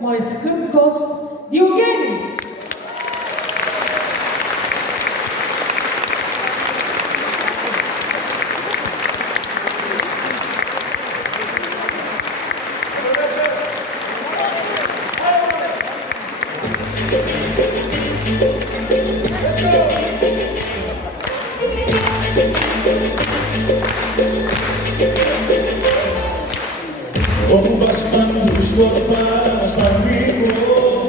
μόλις κρυκός Διογέννης. Όπου πας παντού σκορπάς τα μήκο.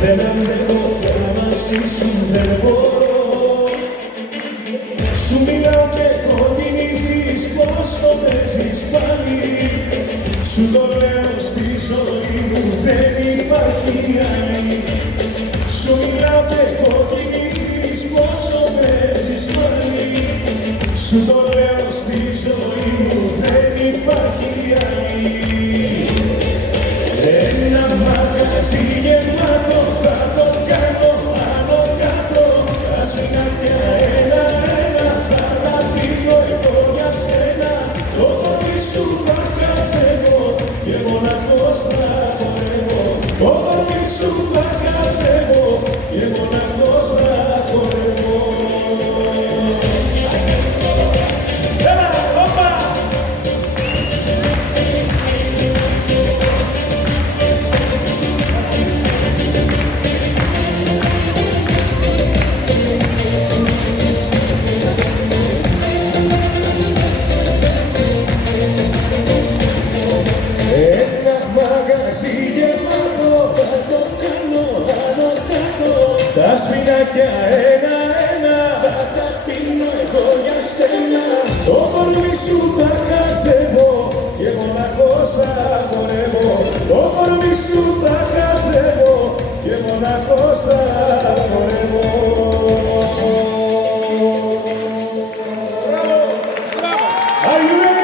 Δεν αντέχω πια μαζί σου, δεν μπορώ. Σου μιλάω και κοκκινίζεις, πώς το παίζεις πάλι. Σου το λέω στη ζωή μου, δεν υπάρχει άλλη. Σου μιλάω και κοκκινίζεις, πώς το παίζεις πάλι. Σου το λέω στη ζωή μου, δεν υπάρχει άλλη. Ένα μαγαζί γεμάτο θα το κάνω πάνω κάτω. Τα σφινάκια ένα-ένα θα τα πίνω εγώ για σένα. Το κορμί σου θα χαζεύω και μοναχός θα χορεύω. Το κορμί σου θα χαζεύω και μοναχός θα χορεύω. Τα σφινάκια ένα-ένα θα τα πίνω εγώ για σένα. Το κορμί σου θα χαζεύω και μοναχός θα χορεύω. Το κορμί σου θα χαζεύω και μοναχός θα χορεύω. Are you ready?